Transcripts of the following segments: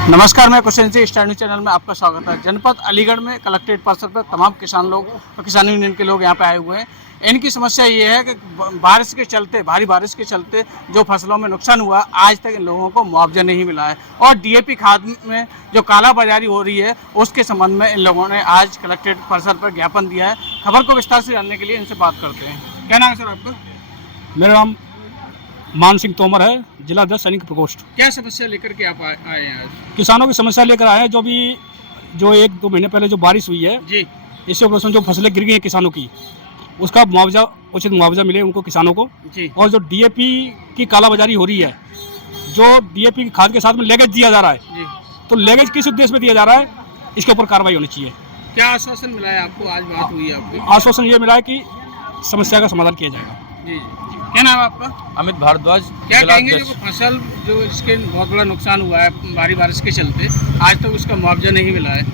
नमस्कार, मैं क्वेश्चन से स्टार न्यूज चैनल में आपका स्वागत है। जनपद अलीगढ़ में कलेक्ट्रेट परिसर पर तमाम किसान लोग और किसान यूनियन के लोग यहाँ पे आए हुए हैं। इनकी समस्या ये है कि बारिश के चलते, भारी बारिश के चलते जो फसलों में नुकसान हुआ, आज तक इन लोगों को मुआवजा नहीं मिला है और डीएपी खाद में जो कालाबाजारी हो रही है उसके संबंध में इन लोगों ने आज कलेक्ट्रेट परिसर पर ज्ञापन दिया है। खबर को विस्तार से जानने के लिए इनसे बात करते हैं। क्या नाम है सर आपका? मेरा नाम मान सिंह तोमर है, जिला अध्यक्ष सैनिक प्रकोष्ठ। क्या समस्या लेकर के आप आए हैं आज? किसानों की समस्या लेकर आए हैं। जो 1-2 महीने पहले जो बारिश हुई है जी, इससे ऑपरेशन जो फसलें गिर गई हैं किसानों की, उसका मुआवजा, उचित मुआवजा मिले उनको किसानों को। जी। और जो डीएपी की कालाबाजारी हो रही है, जो डीएपी की खाद के साथ में लेगेज दिया जा रहा है, जी। तो लेगेज किस उद्देश्य में दिया जा रहा है, इसके ऊपर कार्रवाई होनी चाहिए। क्या आश्वासन मिला है आपको? आज बात हुई है आपकी? आश्वासन ये मिला है कि समस्या का समाधान किया जाएगा। जी जी। क्या नाम है आपका? अमित भारद्वाज। क्या कहेंगे जो फसल जो इसके बहुत बड़ा नुकसान हुआ है भारी बारिश के चलते, आज तक उसका मुआवजा नहीं मिला है?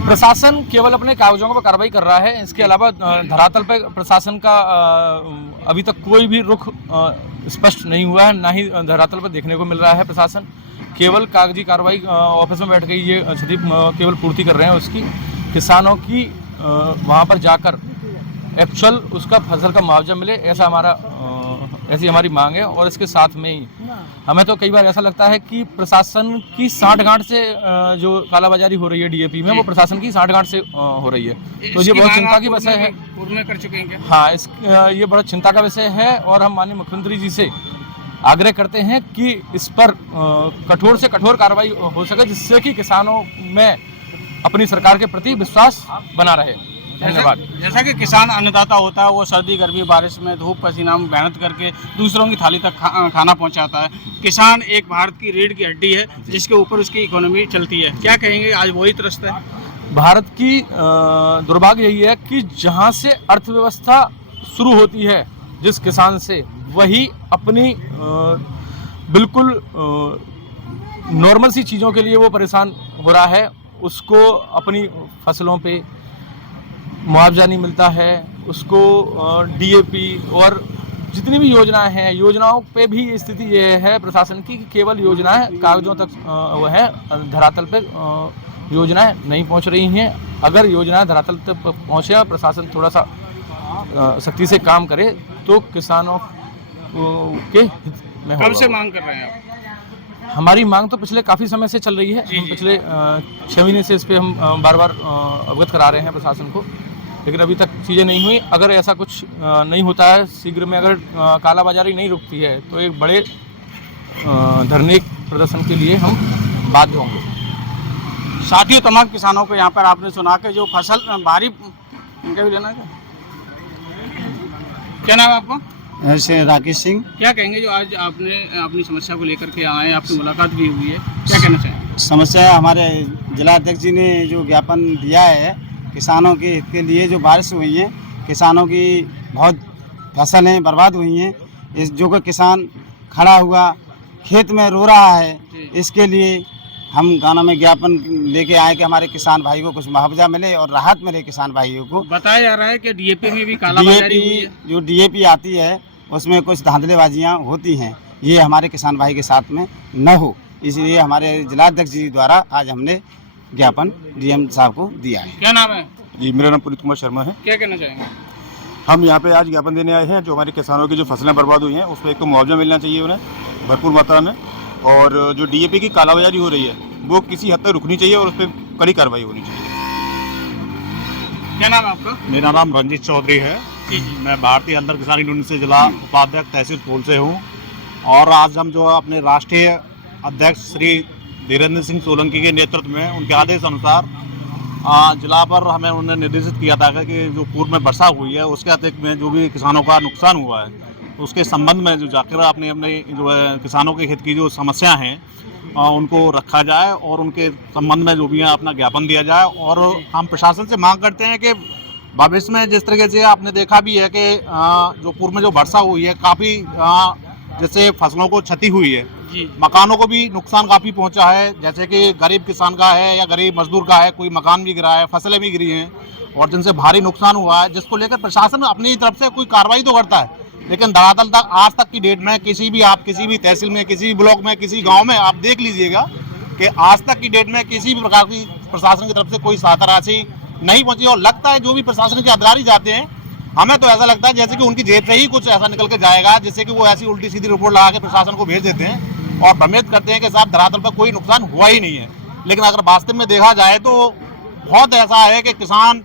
प्रशासन केवल अपने कागजों पर कार्रवाई कर रहा है। इसके अलावा धरातल पर प्रशासन का अभी तक कोई भी रुख स्पष्ट नहीं हुआ है, ना ही धरातल पर देखने को मिल रहा है। प्रशासन केवल कागजी कार्रवाई ऑफिस में बैठ के ये क्षति केवल पूर्ति कर रहे हैं उसकी। किसानों की वहाँ पर जाकर एक्चुअल उसका फसल का मुआवजा मिले, ऐसी हमारी मांग है। और इसके साथ में ही हमें तो कई बार ऐसा लगता है कि प्रशासन की साठगांठ से जो कालाबाजारी हो रही है डीएपी में, वो प्रशासन की साठगांठ से हो रही है। तो ये बहुत चिंता की विषय है। पूर्व में कर चुके हैं क्या? हाँ, ये बड़ा चिंता का विषय है और हम माननीय मुख्यमंत्री जी से आग्रह करते हैं कि इस पर कठोर से कठोर कार्रवाई हो सके, जिससे कि किसानों में अपनी सरकार के प्रति विश्वास बना रहे। धन्यवाद। जैसा कि किसान अन्नदाता होता है, वो सर्दी गर्मी बारिश में धूप पसीना में मेहनत करके दूसरों की थाली तक खाना पहुंचाता है। किसान एक भारत की रीढ़ की हड्डी है जिसके ऊपर उसकी इकोनॉमी चलती है। क्या कहेंगे, आज वही त्रस्त है? भारत की दुर्भाग्य यही है कि जहां से अर्थव्यवस्था शुरू होती है जिस किसान से, वही अपनी बिल्कुल नॉर्मल सी चीज़ों के लिए वो परेशान हो रहा है। उसको अपनी फसलों पे मुआवजा नहीं मिलता है, उसको डीएपी और जितनी भी योजनाएं हैं, योजनाओं पे भी स्थिति ये है प्रशासन की कि केवल योजनाएं कागजों तक वो है, धरातल पे योजनाएं नहीं पहुंच रही हैं। अगर योजनाएं धरातल तक पहुंचे और प्रशासन थोड़ा सा सख्ती से काम करे तो किसानों के हित में होगा। कब से मांग कर रहे हैं आप? हमारी मांग तो पिछले काफ़ी समय से चल रही है। हम पिछले 6 महीने से इस पर हम बार बार अवगत करा रहे हैं प्रशासन को, लेकिन अभी तक चीज़ें नहीं हुई। अगर ऐसा कुछ नहीं होता है शीघ्र में, अगर कालाबाजारी नहीं रुकती है, तो एक बड़े धरने प्रदर्शन के लिए हम बाध्य होंगे। साथियों, तमाम किसानों को यहाँ पर आपने सुना कि जो फसल भारी, इनका भी लेना है क्या नाम है आपका? राकेश सिंह। क्या कहेंगे जो आज आपने अपनी समस्या को लेकर के आए, आपकी मुलाकात भी हुई है, क्या कहना चाहेंगे? समस्या हमारे जिला अध्यक्ष जी ने जो ज्ञापन दिया है किसानों के हित के लिए, जो बारिश हुई है, किसानों की बहुत फसलें बर्बाद हुई हैं, इस जो कि किसान खड़ा हुआ खेत में रो रहा है, इसके लिए हम गाना में ज्ञापन लेके आए कि हमारे किसान भाई को कुछ मुआवजा मिले और राहत मिले किसान भाइयों को। बताया जा रहा है कि डीएपी में भी कालाबाजारी हुई है। जो डीएपी आती है उसमें कुछ धांधलेबाजियाँ होती हैं, ये हमारे किसान भाई के साथ में न हो, इसलिए हमारे जिलाध्यक्ष जी द्वारा आज हमने ज्ञापन डीएम साहब को दिया है। क्या नाम है जी? मेरा नाम पुनीत कुमार शर्मा है। क्या कहना चाहेंगे? हम यहाँ पे आज ज्ञापन देने आए हैं। जो हमारे किसानों की जो फसलें बर्बाद हुई हैं उस पर एक तो मुआवजा मिलना चाहिए उन्हें भरपूर मात्रा में, और जो डीएपी की कालाबाजारी हो रही है वो किसी हद तक रुकनी चाहिए और उस पर कड़ी कार्रवाई होनी चाहिए। क्या नाम है आपका? मेरा नाम रंजीत चौधरी है। मैं भारतीय अंतर किसान यूनियन से जिला उपाध्यक्ष तहसील फूल से हूँ। और आज हम जो अपने राष्ट्रीय अध्यक्ष श्री धीरेन्द्र सिंह सोलंकी के नेतृत्व में, उनके आदेश अनुसार जिला पर हमें उन्होंने निर्देशित किया था कि जो पूर्व में वर्षा हुई है उसके अतिरिक्त में जो भी किसानों का नुकसान हुआ है उसके संबंध में जो जाकर अपने जो है किसानों के हित की जो समस्या हैं उनको रखा जाए और उनके संबंध में जो भी है अपना ज्ञापन दिया जाए। और हम प्रशासन से मांग करते हैं कि भविष्य में जिस तरीके से आपने देखा भी है कि जो पूर्व में जो वर्षा हुई है काफ़ी जैसे फसलों को क्षति हुई है, मकानों को भी नुकसान काफ़ी पहुंचा है, जैसे कि गरीब किसान का है या गरीब मजदूर का है, कोई मकान भी गिरा है, फसलें भी गिरी हैं और जिनसे भारी नुकसान हुआ है, जिसको लेकर प्रशासन अपनी तरफ से कोई कार्रवाई तो करता है, लेकिन धरातल तक आज तक की डेट में किसी भी तहसील में, किसी भी ब्लॉक में, किसी गांव में आप देख लीजिएगा कि आज तक की डेट में किसी भी प्रकार की प्रशासन की तरफ से कोई सहायता राशि नहीं पहुंची। और लगता है जो भी प्रशासन के अधिकारी जाते हैं, हमें तो ऐसा लगता है जैसे कि उनकी जेब से ही कुछ ऐसा निकल के जाएगा, जिससे कि वो ऐसी उल्टी सीधी रिपोर्ट लगा के प्रशासन को भेज देते हैं और भ्रमित करते हैं कि साहब धरातल पर कोई नुकसान हुआ ही नहीं है। लेकिन अगर वास्तव में देखा जाए तो बहुत ऐसा है कि किसान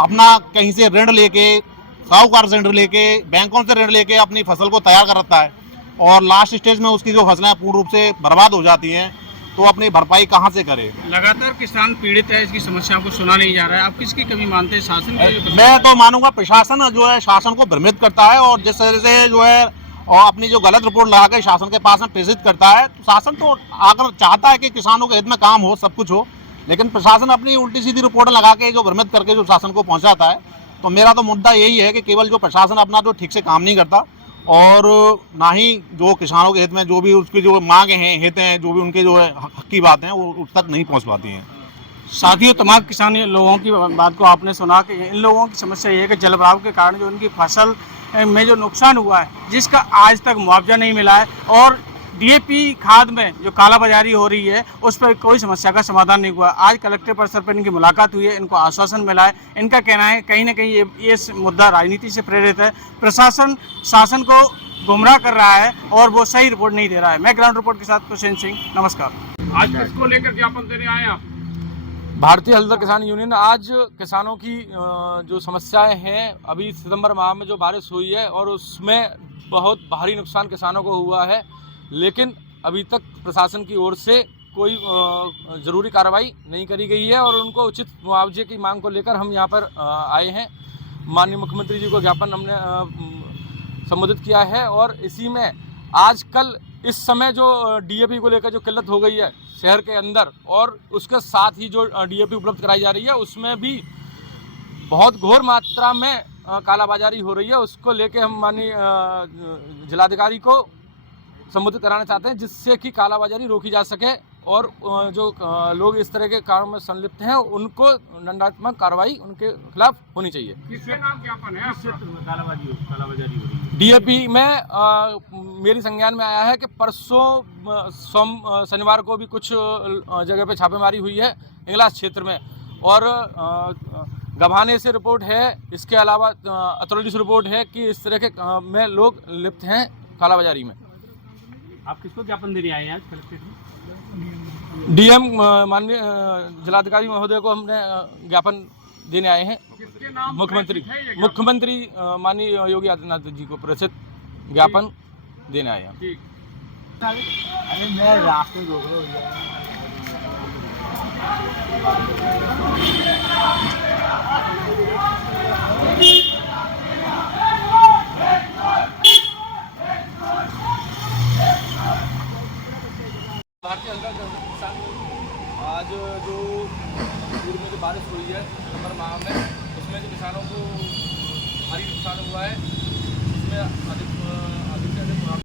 अपना कहीं से ऋण लेके, साहूकार से ऋण लेके, बैंकों से ऋण लेके अपनी फसल को तैयार कर रखता है और लास्ट स्टेज में उसकी जो फसलें पूर्ण रूप से बर्बाद हो जाती हैं, तो अपनी भरपाई कहाँ से करे। लगातार किसान पीड़ित है, इसकी समस्या को सुना नहीं जा रहा है। आप किसकी कमी मानते हैं, शासन की? मैं तो मानूंगा प्रशासन जो है शासन को भ्रमित करता है और जिस तरह से जो है और अपनी जो गलत रिपोर्ट लगा के शासन के पास में प्रेषित करता है। तो शासन तो अगर चाहता है कि किसानों के हित में काम हो, सब कुछ हो, लेकिन प्रशासन अपनी उल्टी सीधी रिपोर्ट लगा के जो भ्रमित करके जो शासन को पहुंचाता है। तो मेरा तो मुद्दा यही है कि केवल जो प्रशासन अपना जो ठीक से काम नहीं करता और ना ही जो किसानों के हित में जो भी उसकी जो मांग हैं, हित हैं, जो भी उनके जो है हक की बात है, वो उस तक नहीं पहुँच पाती हैं। साथियों, तमाम किसान लोगों की बात को आपने सुना कि इन लोगों की समस्या ये है कि जलभराव के कारण जो उनकी फसल में जो नुकसान हुआ है, जिसका आज तक मुआवजा नहीं मिला है, और डीएपी खाद में जो कालाबाजारी हो रही है उस पर कोई समस्या का समाधान नहीं हुआ। आज कलेक्टर परिसर पर इनकी मुलाकात हुई है, इनको आश्वासन मिला है। इनका कहना है कहीं ना कहीं ये मुद्दा राजनीति से प्रेरित है। प्रशासन शासन को गुमराह कर रहा है और वो सही रिपोर्ट नहीं दे रहा है। मैं ग्राउंड रिपोर्ट के साथ कुशेन सिंह, नमस्कार। आज किसको लेकर ज्ञापन देने आए आप? भारतीय हलदर किसान यूनियन आज किसानों की जो समस्याएं हैं, अभी सितंबर माह में जो बारिश हुई है और उसमें बहुत भारी नुकसान किसानों को हुआ है, लेकिन अभी तक प्रशासन की ओर से कोई ज़रूरी कार्रवाई नहीं करी गई है और उनको उचित मुआवजे की मांग को लेकर हम यहाँ पर आए हैं। माननीय मुख्यमंत्री जी को ज्ञापन हमने संबोधित किया है और इसी में आजकल इस समय जो डीएपी को लेकर जो किल्लत हो गई है शहर के अंदर, और उसके साथ ही जो डीएपी उपलब्ध कराई जा रही है उसमें भी बहुत घोर मात्रा में कालाबाजारी हो रही है। उसको लेके हम माननीय जिलाधिकारी को संबोधित कराना चाहते हैं, जिससे कि कालाबाजारी रोकी जा सके और जो लोग इस तरह के कामों में संलिप्त हैं उनको दंडात्मक कार्रवाई उनके खिलाफ होनी चाहिए। किसके नाम ज्ञापन है? कालाबाजारी हो रही है। डीएपी में मेरी संज्ञान में आया है कि परसों शनिवार को भी कुछ जगह पे छापेमारी हुई है इंगलास क्षेत्र में, और गभाने से रिपोर्ट है, इसके अलावा अतरौली से रिपोर्ट है कि इस तरह के में लोग लिप्त हैं कालाबाजारी में। आप किसको ज्ञापन देने आए हैं आज कलेक्ट्रेट में? डीएम माननीय जिलाधिकारी महोदय को हमने ज्ञापन देने आए हैं। किसके नाम? मुख्यमंत्री माननीय योगी आदित्यनाथ जी को प्रेषित ज्ञापन देने आए हैं। ठीक। अरे मैं रास्ते रोक रहा भारतीय हलदर किसान आज जो पूर्व में जो बारिश हुई है सितंबर माह में, उसमें जो किसानों को भारी नुकसान हुआ है, उसमें अधिक से अधिक